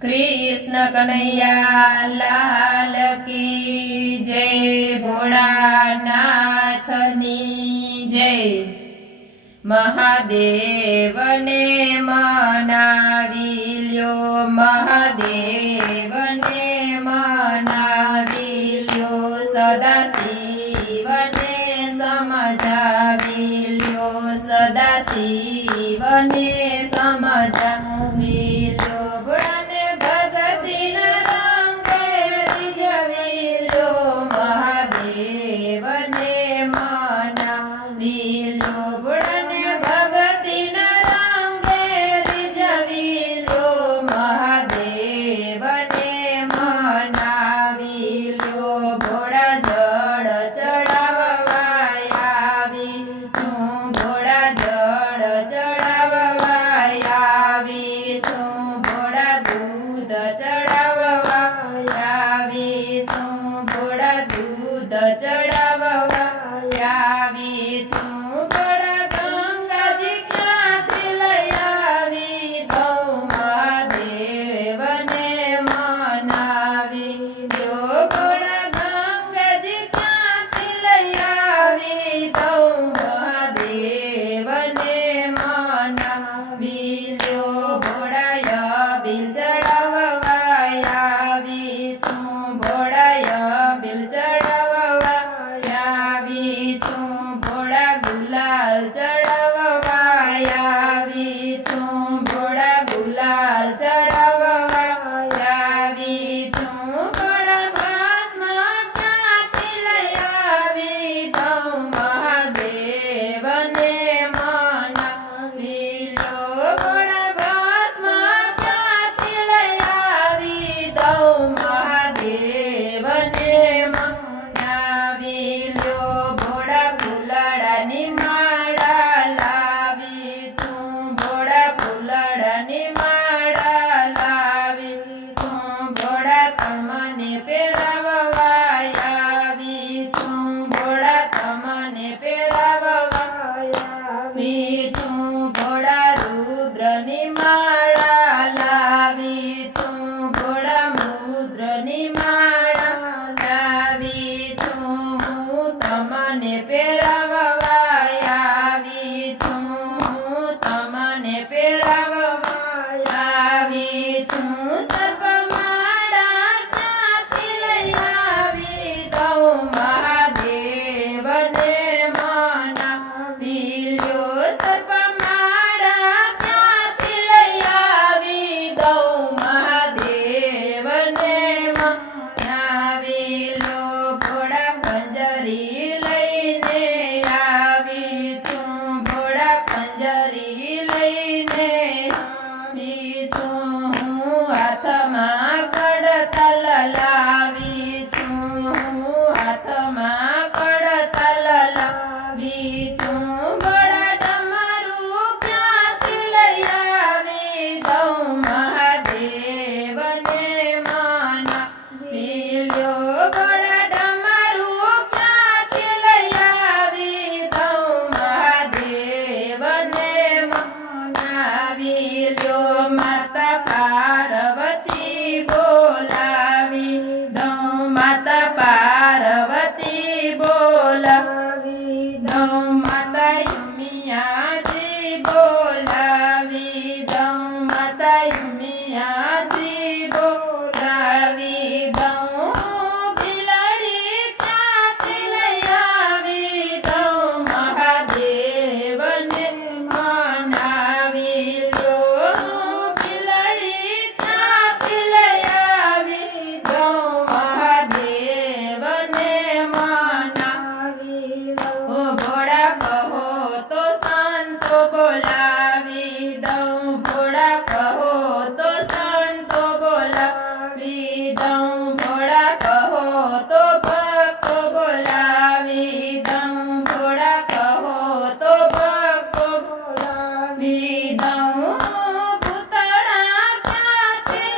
कृष्ण कन्हैया लाल की जय। भोळानाथनी जय। महादेवने मनावी ल्यो, महादेवने मनावी ल्यो। सदाशिवने समजावी ल्यो, सदाशिवने समजावी ल्यो। भोळाने भगतीना रंगे रिझवी ल्यो, महादेवने मनावी ल्यो। भोळाने भगतीना रंगे रिझवी ल्यो, महादेवने मनावी ल्यो। भोळा जळ चढाववा यावीશું, ભોળા જળ ચડાવવા આવીશું। ભોળા દૂધ ચડાવવા આવીશું, ભોળા દૂધ ચડાવવા આવીશું। ભોળા ગંગાજી ક્યાંથી લઈ આવીશું, મહાદેવને મનાવી લ્યો। ભોળા ગંગાજી ક્યાંથી લઈ આવીશું, મહાદેવને મનાવી લ્યો। ભોળા અબીલ ચડાવવા આવીશું, ભોળા અબીલ ચડાવવા આવીશું। ભોળા ગુલાલ ચડાવવા આવીશું, ભોળા ગુલાલ ચડાવવા આવીશું। ભોળા ભસ્મ ક્યાંથી લઈ આવીશું, મહાદેવને મનાવી લ્યો। ભોળા ભસ્મ ક્યાંથી લઈ આવીશું, મહાદેવને મનાવી લ્યો। ભોળા ફૂલડાની માળા લાવીશું, ભોળા ફૂલડાની માળા લાવીશું। ભોળા તમને પહેરાવવા આવીશું, ભોળા તમને પહેરાવવા આવીશું। ભોળા રુદ્રની માળા લાવીશું, ભોળા રુદ્રની માળા લાવીશું। હું તમને પહેરાવવા આવીશું, હું તમને પહેરાવવા આવીશું। સર્પમાળા ક્યાંથી લઈ આવીશું, મહાદેવને મનાવી લ્યો। સર્પમાળા ક્યાંથી લઈ આવીશું, મહાદેવને મનાવી લ્યો। ભોળા ખંજરી લઈને આવીશું, ભોળા ખંજરી લઈને આવીશું। હું હાથમાં કડતાલ લાવીશું, હું હાથમાં કડતાલ લાવીશું। ભોળા ડમરું ક્યાંથી લઈ આવીશું, મહાદેવને મનાવી લ્યો। ભોળા ડમરું ક્યાંથી લઈ આવીશું, મહાદેવને મનાવી લ્યો। માતા પાર્વતી બોલાવી દઉં, માતા પાર્વતી બોલાવી દઉં। માતા યુમિયાજી બોલાવી દઉં, માતા યુમિયાજી બોલાવી દઉં। બિલાડી ક્યાંથી લઈ આવી દઉં, મહાદેવને મનાવી લ્યો। બિલાડી ક્યાંથી લઈ આવી દઉં, મહાદેવને મનાવી લ્યો। ભોળા કહો તો સંતો બોલાવી દઉં, ભોળા કહો તો સંતો બોલાવી દઉં। ભોળા કહો તો ભક્તો બોલાવી દઉં, ભોળા કહો તો ભક્તો બોલાવી દઉં। ભૂતળા ક્યાંથી